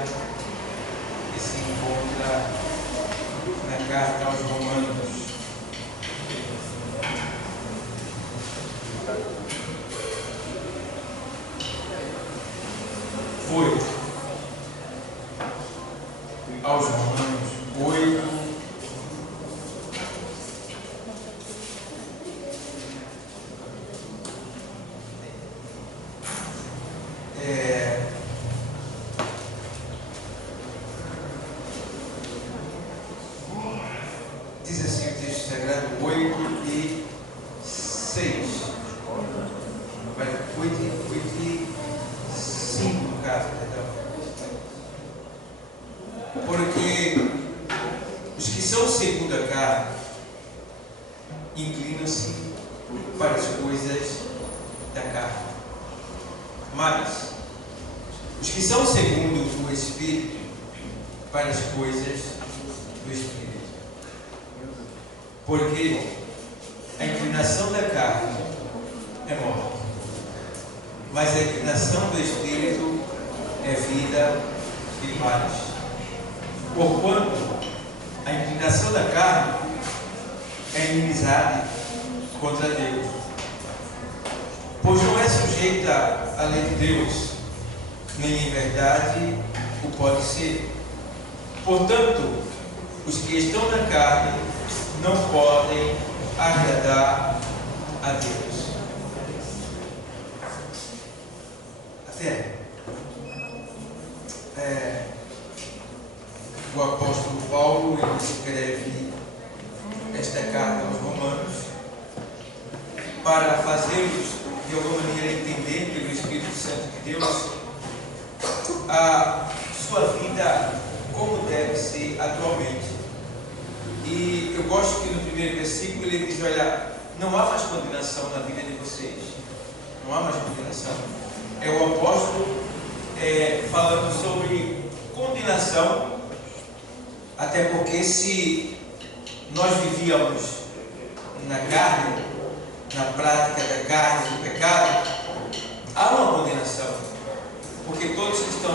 ideia que se encontra na carta aos Romanos. Aos Romanos 8. Diz assim o texto sagrado, 8 e 6. 8 e 5, no caso, perdão. Porque os que são segundo a carne inclinam-se para as coisas da carne, mas os que são segundo o Espírito para as coisas do Espírito. Porque a inclinação da carne é morte, mas a inclinação do Espírito é vida e paz. Porquanto a inclinação da carne é inimizade contra Deus, pois não é sujeita à lei de Deus, nem em verdade o pode ser. Portanto, os que estão na carne não podem agradar a Deus. Até o apóstolo Paulo, ele escreve esta carta aos Romanos para fazê-los de alguma maneira entender pelo Espírito Santo de Deus a sua vida como deve ser atualmente. E eu gosto que no primeiro versículo ele diz: olha, não há mais condenação na vida de vocês, não há mais condenação. É o apóstolo falando sobre condenação, até porque se nós vivíamos na carne, na prática da carne, do pecado, há uma condenação, porque todos que estão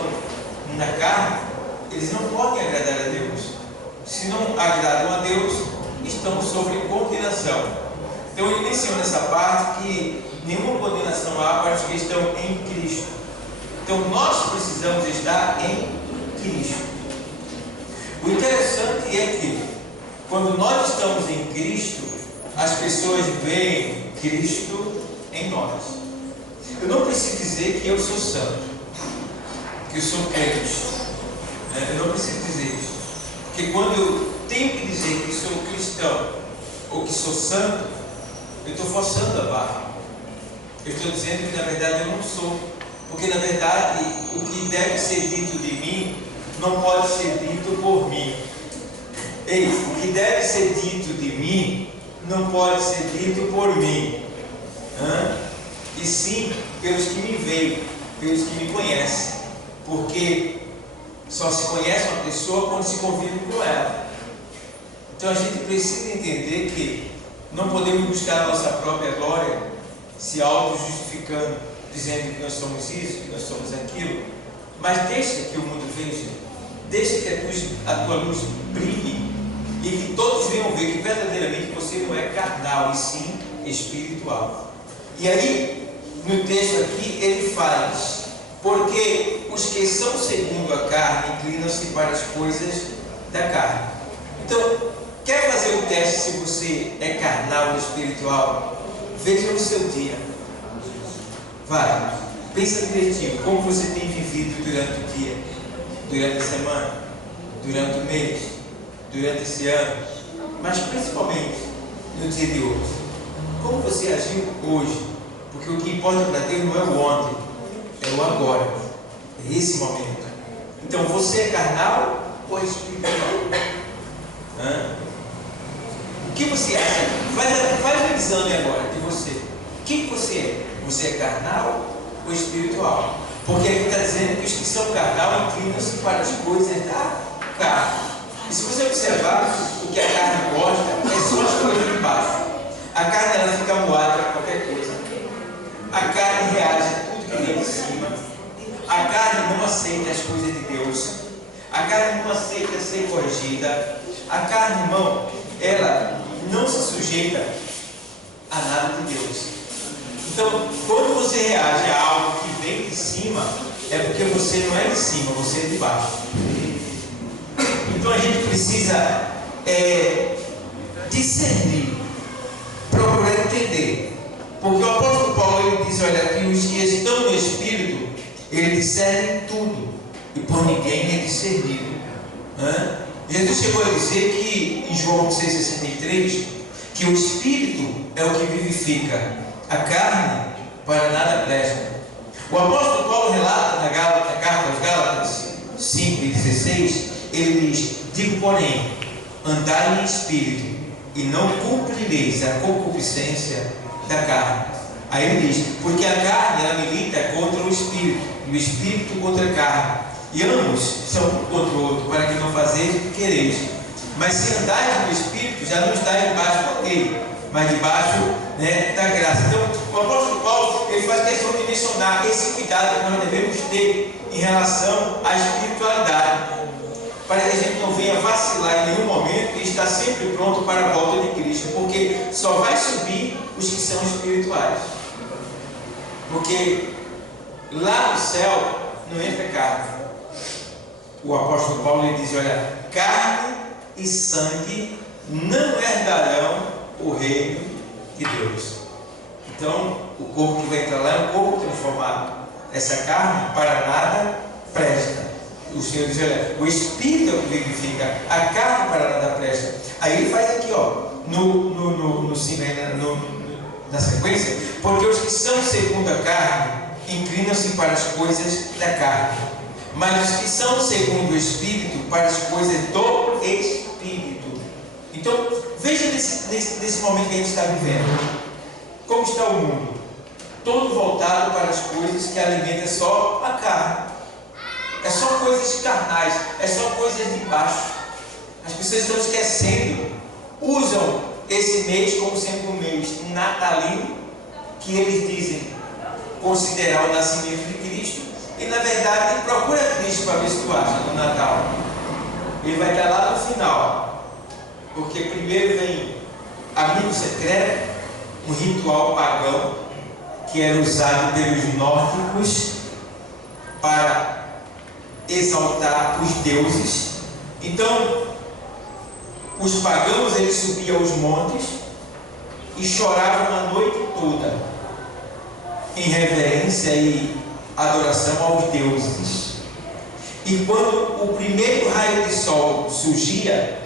na carne, eles não podem agradar a Deus. Se não agradam a Deus, estão sobre condenação. Então ele menciona nessa parte que nenhuma condenação há para os que estão em Cristo. Então nós precisamos estar em Cristo. O interessante é que quando nós estamos em Cristo, as pessoas veem Cristo em nós. Eu não preciso dizer que eu sou santo, que eu sou crente. Eu não preciso dizer isso. Porque quando eu tenho que dizer que sou cristão ou que sou santo, eu estou forçando a barra. Eu estou dizendo que na verdade eu não sou. Porque na verdade o que deve ser dito de mim não pode ser dito por mim. Ei, o que deve ser dito de mim não pode ser dito por mim. E sim pelos que me veem, pelos que me conhecem. Porque só se conhece uma pessoa quando se convive com ela. Então a gente precisa entender que não podemos buscar a nossa própria glória, se auto-justificando, dizendo que nós somos isso, que nós somos aquilo. Mas deixa que o mundo veja, deixa que a tua luz brilhe e que todos venham ver que verdadeiramente você não é carnal e sim espiritual. E aí, no texto aqui, ele faz: porque os que são segundo a carne inclinam-se para as coisas da carne. Então, quer fazer um teste se você é carnal ou espiritual? Veja o seu dia. Vai, pensa direitinho como você tem vivido durante o dia, durante a semana, durante o mês, durante esse ano, mas principalmente no dia de hoje. Como você agiu hoje? Porque o que importa para Deus não é o ontem, é o agora, é esse momento. Então você é carnal ou é espiritual? O que você acha? Faz um exame agora de você. O que você é? Você é carnal ou espiritual? Porque aqui está dizendo que os que são carnal inclinam-se para as coisas da carne. E se você observar, o que a carne gosta é só as coisas de baixo. A carne ela fica moada para qualquer coisa. A carne reage a tudo que vem de cima. A A carne não aceita as coisas de Deus. A carne não aceita ser corrigida. A carne, irmão, ela não se sujeita a nada de Deus. Então, quando você reage a algo que vem de cima, é porque você não é de cima, você é de baixo. Então a gente precisa discernir, procurar entender. Porque o apóstolo Paulo, ele diz, olha, que os que estão no Espírito, ele discerne tudo, e por ninguém é discernido. Jesus chegou a dizer que, em João 6,63, que o Espírito é o que vivifica, a carne para nada presta. O apóstolo Paulo relata na carta aos Gálatas 5,16, ele diz: digo, porém, andai em espírito, e não cumprireis a concupiscência da carne. Aí ele diz: porque a carne, ela milita contra o espírito, e o espírito contra a carne, e ambos são um contra o outro, para que não fazeis o que quereis. Mas se andais no espírito, já não estáis debaixo dele, mas debaixo, da graça. Então, o apóstolo Paulo, ele faz questão de mencionar esse cuidado que nós devemos ter em relação à espiritualidade, para que a gente não venha vacilar em nenhum momento e estar sempre pronto para a volta de Cristo, porque só vai subir os que são espirituais, porque lá no céu não entra carne. O apóstolo Paulo, ele diz, olha, carne e sangue não herdarão o reino de Deus. Então, o corpo que vai entrar lá é um corpo transformado. Essa carne para nada presta. O Senhor diz, olha, o Espírito é o que vivifica, a carne para nada presta. Aí ele faz aqui, na sequência, porque os que são segundo a carne inclinam-se para as coisas da carne, mas os que são segundo o Espírito para as coisas do Espírito. Então, veja nesse momento que a gente está vivendo, como está o mundo, todo voltado para as coisas que alimentam só a carne. É só coisas carnais, é só coisas de baixo. As pessoas estão esquecendo, usam esse mês como sendo um mês natalino, que eles dizem considerar o nascimento de Cristo, e na verdade procura Cristo para ver se tu acha no Natal. Ele vai estar lá no final, porque primeiro vem amigo secreto, um ritual pagão que era usado pelos nórdicos para exaltar os deuses. Então, os pagãos, eles subiam aos montes e choravam a noite toda em reverência e adoração aos deuses. E quando o primeiro raio de sol surgia,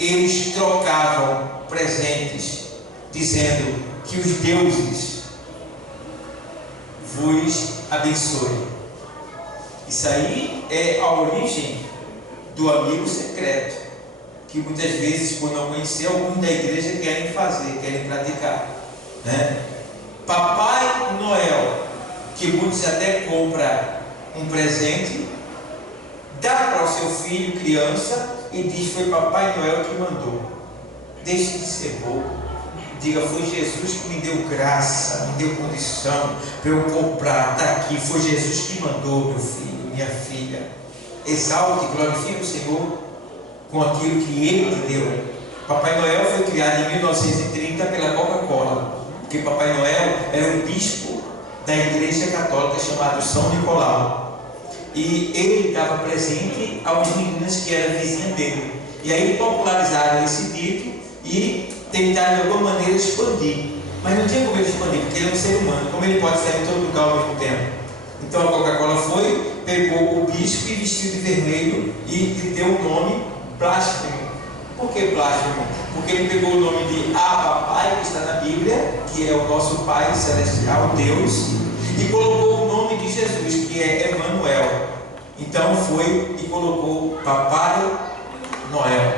eles trocavam presentes, dizendo que os deuses vos abençoem. Isso aí é a origem do amigo secreto, que muitas vezes, por não conhecer, alguns da igreja querem fazer, querem praticar, Papai Noel, que muitos até compram um presente, dá para o seu filho, criança, e diz: foi Papai Noel que mandou. Deixe de ser bobo. Diga: foi Jesus que me deu graça, me deu condição para eu comprar, está aqui, foi Jesus que mandou, meu filho, minha filha. Exalte, glorifique o Senhor com aquilo que Ele te deu. Papai Noel foi criado em 1930 pela Coca-Cola, porque Papai Noel era um bispo da igreja católica chamado São Nicolau, e ele dava presente aos meninos que eram vizinhas dele. E aí popularizaram esse dito e tentaram de alguma maneira expandir, mas não tinha como ele expandir, porque ele é um ser humano, como ele pode estar em todo lugar ao mesmo tempo? Então a Coca-Cola foi, pegou o bispo e vestiu de vermelho e lhe deu o nome blasfemo. Por que blasfemo? Porque ele pegou o nome de Papai, que está na Bíblia, que é o nosso Pai Celestial, Deus, e colocou o nome de Jesus, que é Emanuel. Então foi e colocou Papai Noel,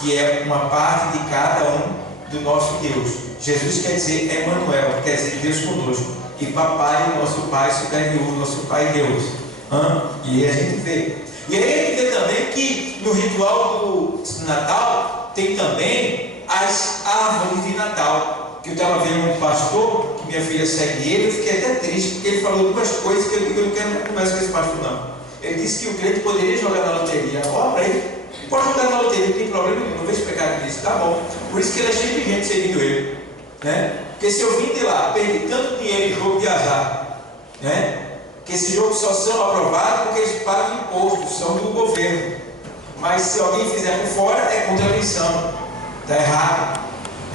que é uma parte de cada um do nosso Deus. Jesus quer dizer Emanuel, quer dizer Deus conosco, e Papai, nosso Pai superior, nosso Pai Deus. E aí a gente vê. E aí a gente vê também que no ritual do Natal tem também as árvores de Natal. que eu estava vendo um pastor, que minha filha segue ele, eu fiquei até triste, porque ele falou algumas coisas que eu não quero conversar com esse pastor, não. Ele disse que o crente poderia jogar na loteria. Olha para ele, pode jogar na loteria, não tem problema nenhum, não vejo pecado nisso, tá bom. Por isso que ele é cheio de gente seguindo ele, né? Porque se eu vim de lá, perdi tanto dinheiro em jogo de azar, né? Que esses jogos só são aprovados porque eles pagam impostos, são do governo. Mas se alguém fizer por fora, é contribuição, está errado,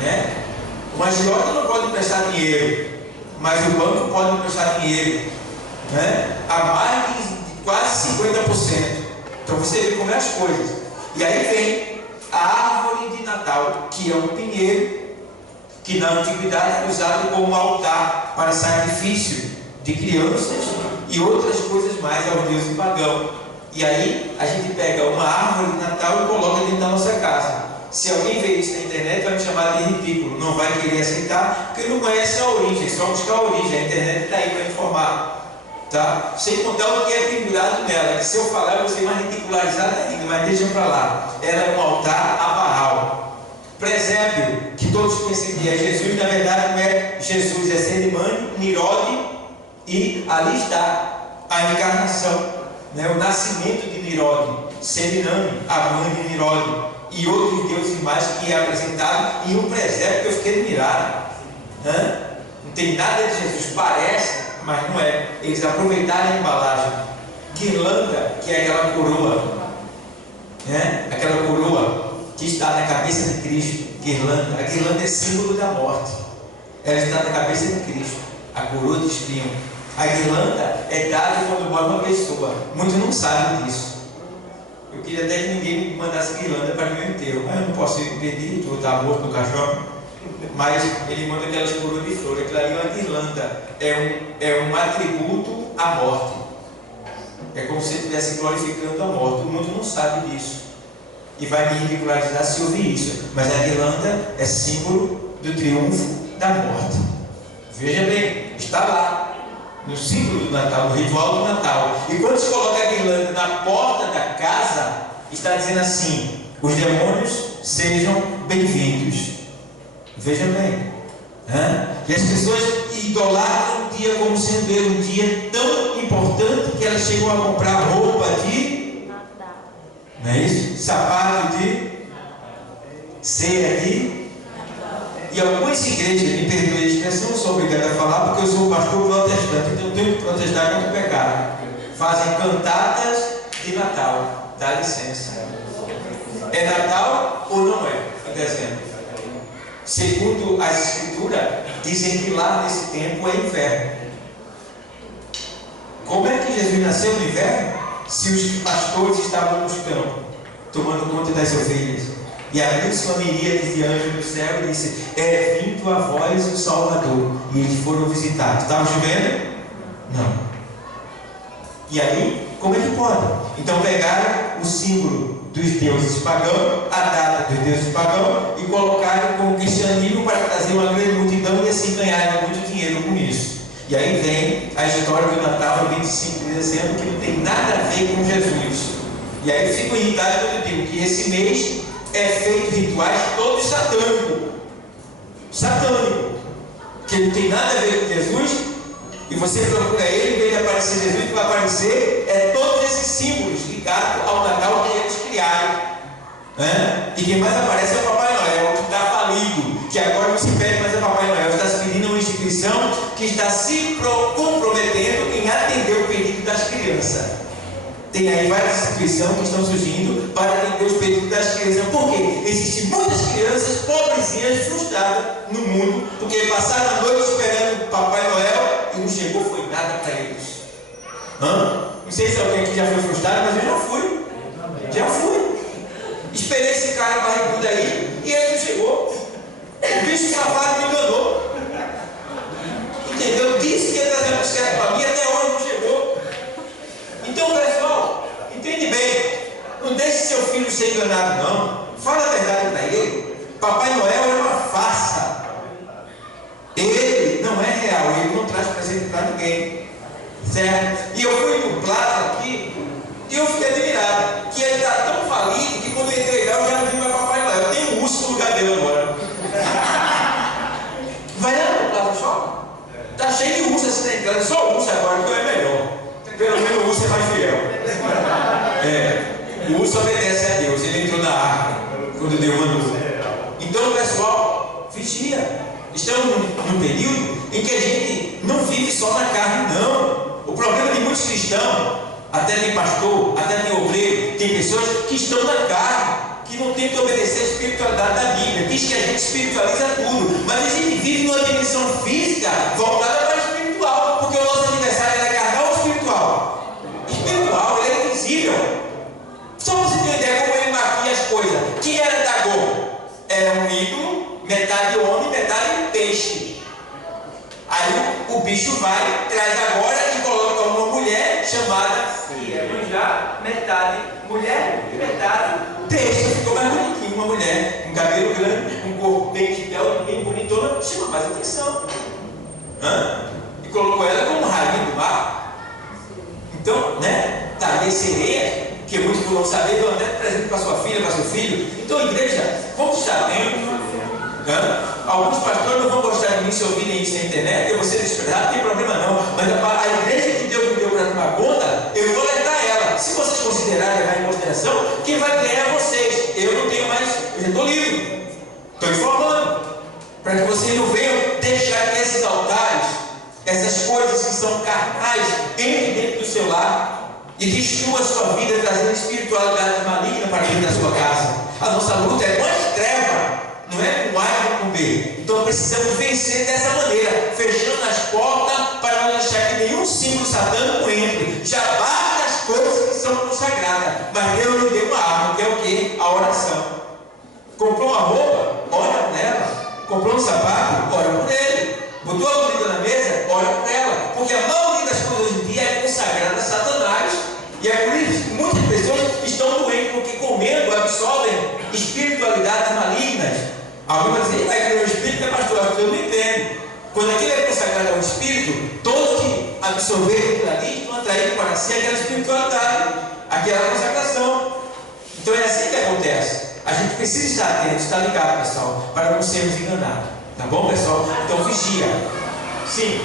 né? O agiota não pode emprestar dinheiro, mas o banco pode emprestar dinheiro, né? A mais de quase 50%. Então você vê como é as coisas. E aí vem a árvore de Natal, que é um pinheiro, que na antiguidade era usado como altar para sacrifício de crianças e outras coisas mais ao Deus pagão. E aí a gente pega uma árvore de Natal e coloca dentro da nossa casa. Se alguém ver isso na internet, vai me chamar de ridículo, não vai querer aceitar, porque não conhece a origem, só buscar a origem. A internet está aí para informar, tá? Sem contar o que é pendurado nela, que se eu falar eu vou ser mais ridicularizado ainda, mas deixa para lá. Ela é um altar a Baal. Presépio, que todos pensam que é Jesus, na verdade não é Jesus, é Selimane, Nirode, e ali está a encarnação, né? O nascimento de Nirode, Seliname, a mãe de Nirode, e outros deuses mais que é apresentado em um presépio que eu fiquei admirado, né? Não tem nada de Jesus, parece, mas não é. Eles aproveitaram a embalagem. Guirlanda, que é aquela coroa, né? Aquela coroa que está na cabeça de Cristo. Guirlanda, a guirlanda é símbolo da morte, ela está na cabeça de Cristo, a coroa de espinho. A guirlanda é dada quando morre uma pessoa, muitos não sabem disso. Eu queria até que ninguém me mandasse guirlanda para o meu enterro, mas eu não posso impedir, eu estou morto no caixão. Mas ele manda aquelas coroas de flor, aquilo ali é uma guirlanda, é um atributo à morte, é como se ele estivesse glorificando a morte. O mundo não sabe disso e vai me ridicularizar se ouvir isso, mas a guirlanda é símbolo do triunfo da morte. Veja bem, está lá no símbolo do Natal, no ritual do Natal. E quando se coloca a guirlanda na porta da casa, está dizendo assim: os demônios sejam bem-vindos. Veja bem, e as pessoas idolatram o dia como sendo um dia tão importante que elas chegam a comprar roupa de Natal, não é isso? Sapato de ceia de Natal. E algumas igrejas, me perdoe a expressão, não sou obrigado a falar porque eu sou pastor protestante, então eu tenho que protestar contra o pecado. Fazem cantatas de Natal. Dá licença. É Natal ou não é? Em dezembro. Segundo as escrituras, dizem que lá nesse tempo é inverno. Como é que Jesus nasceu no inverno? Se os pastores estavam nos campos, tomando conta das ovelhas, e abriu-se uma miríade de anjos no céu e disse: é vindo a vós o Salvador. E eles foram visitados. Estava chovendo? Não. E aí, como é que pode? Então pegaram o símbolo dos deuses pagãos, a data dos deuses pagãos, e colocaram como cristianismo para trazer uma grande multidão e assim ganharam muito dinheiro com isso. E aí vem a história do Natal, 25 de dezembro, que não tem nada a ver com Jesus. E aí eu fico irritado quando eu digo que esse mês é feito rituais todos satânico, que não tem nada a ver com Jesus. E você procura ele, em vez de aparecer Jesus, que vai aparecer todos esses símbolos ligados ao Natal que eles criaram, né? E quem mais aparece é o Papai Noel, que está falido, que agora não se pede mais a Papai Noel, está se pedindo uma instituição que está se comprometendo em atender o pedido das crianças. Tem aí várias instituições que estão surgindo para atender os pedidos das crianças. Por quê? Existem muitas crianças pobrezinhas, frustradas no mundo, porque passaram a noite esperando o Papai Noel e não chegou, foi nada para eles. Não sei se alguém aqui já foi frustrado, mas eu já fui. Já fui. Esperei esse cara barrigudo aí e ele não chegou. O bicho safado me enganou. Entendeu? Disse que ia trazer um certo para mim, até hoje não chegou. Então, pessoal, entende bem. Não deixe seu filho ser enganado, não. Fala a verdade para ele. Papai Noel é uma farsa. Ele não é real, ele não traz presente para ninguém. Certo? E eu fui no Plaza aqui e eu fiquei admirado. Que ele está tão falido que quando eu entrei lá eu já não vi mais Papai Noel. Tem um urso no lugar dele agora. O urso obedece a Deus. Ele entrou na árvore quando Deus mandou. Então, pessoal, vigia. Estamos num período em que a gente não vive só na carne, não. O problema de muitos cristãos, até de pastor, até de obreiro, tem pessoas que estão na carne, que não tentam obedecer a espiritualidade da Bíblia. Diz que a gente espiritualiza tudo, mas a gente vive numa dimensão física voltada para o espiritual, porque o nosso adversário é carnal ou espiritual? Espiritual, ele é invisível. Só para você ter uma ideia como ele maquia as coisas. Quem era Dagon? Era um ídolo, metade homem, metade peixe. Aí o bicho vai, traz agora e coloca uma mulher chamada Iemanjá, metade mulher e metade peixe. Ficou mais bonitinho, uma mulher, um cabelo grande, um corpo bem fidel, bem bonitona, chama mais atenção. E colocou ela como rainha do mar. Então, né? Tá, e sereia, que muitos não sabem, dão até presente para sua filha, para seu filho. Então, igreja, vamos estar dentro. Alguns pastores não vão gostar de mim se ouvirem isso na internet, eu vou ser desprezado, não tem problema não. Mas a igreja que Deus me deu para tomar conta, eu vou levar ela. Se vocês considerarem, levar em consideração, quem vai ganhar é vocês. Eu não tenho mais, eu já estou livre. Estou informando. Para que vocês não venham deixar que esses altares, essas coisas que são carnais, entrem dentro do seu lar e destrua a sua vida, trazendo espiritualidade maligna para dentro da sua casa. A nossa luta é com as trevas. Não é com A e com B. Então precisamos vencer dessa maneira, fechando as portas para não deixar que nenhum símbolo satânico entre. Já basta as coisas que são consagradas, mas Deus lhe deu uma arma, que é o que? A oração. Comprou uma roupa, ora por ela. Comprou um sapato, ora por ele. Botou a comida na mesa, ora por ela. Porque a maioria das coisas hoje em dia é consagrada a Satanás. E é por isso que muitas pessoas estão doentes, porque comendo absorvem espiritualidades malignas. Alguém vai dizer, vai criar um espírito, é pastor, eu não entendo. Quando aquilo é consagrado ao espírito, todos que absorverem aquilo ali estão atraindo para si aquela espiritualidade, aquela consagração. Então é assim que acontece. A gente precisa estar atento, estar ligado, pessoal, para não sermos enganados. Tá bom, pessoal? Então vigia. Sim.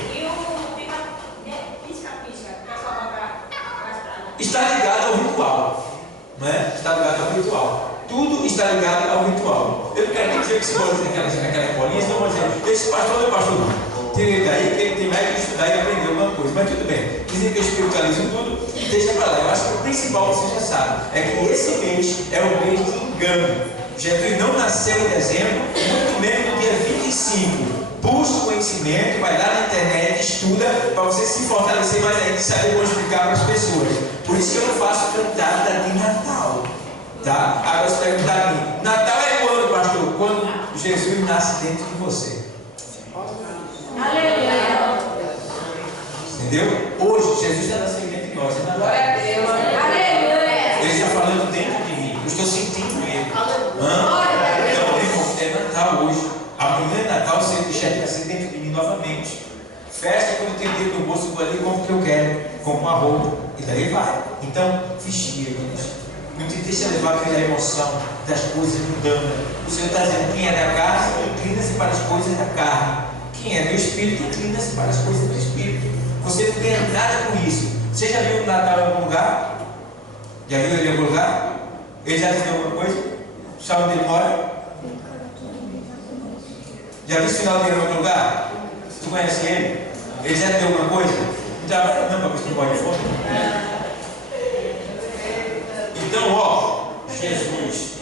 Está ligado ao ritual. Não é? Está ligado ao ritual. Tudo está ligado ao ritual. Eu não quero dizer que se você naquela bolinha, não vou dizer, esse pastor é pastor. Tem daí que ele tem mais que estudar e aprender alguma coisa. Mas tudo bem. Dizem que eu espiritualizo tudo e deixa para lá. Eu acho que o principal, você já sabe, é que esse mês é o mês de engano. Jesus não nasceu em dezembro, muito menos no dia 25. Busca conhecimento, vai lá na internet, estuda, para você se fortalecer mais ainda e saber como explicar para as pessoas. Por isso que eu não faço cantada de Natal. Tá? Agora você perguntar a mim, Natal é quando, pastor? Quando Jesus nasce dentro de você. Aleluia. Entendeu? Hoje, Jesus está nascendo dentro de nós. É Natal. Aleluia. Ele está falando dentro de mim. Eu estou sentindo ele. Então, é Natal hoje. Amanhã é Natal, você deixa ele nascer dentro de mim novamente. Festa, quando tem dinheiro no bolso, eu vou ali e compro o que eu quero. Compro uma roupa. E daí vai. Então, vigia, irmãos. Não te deixa levar pela emoção das coisas mundanas. O Senhor está dizendo, quem é da carne, inclina-se para as coisas da carne. Quem é do Espírito, inclina-se para as coisas do Espírito. Você não ganha nada com isso. Você já viu o Natal em algum lugar? Já viu ele em algum lugar? Ele já te deu alguma coisa? Sabe onde ele mora? Já viu o final dele em algum lugar? Tu conhece ele? Ele já te deu alguma coisa? Não trabalha não para ver se não pode fome. Então, ó, Jesus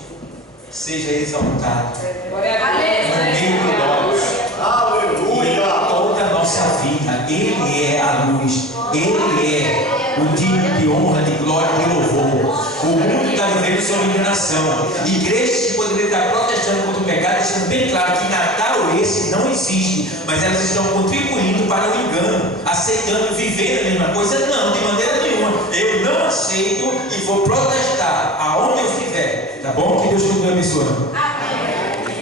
seja exaltado no meio de nós. Aleluia! Toda a nossa vida, Ele é a luz, Ele é o digno de honra, de glória e de louvor. O mundo está vivendo sob enganação. Igrejas que poderiam estar protestando contra o pecado, deixando bem claro que Natal esse não existe, mas elas estão contribuindo para o engano, aceitando viver a mesma coisa. Não, de maneira nenhuma. Eu não aceito e vou protestar aonde eu estiver. Tá bom? Que Deus te abençoe.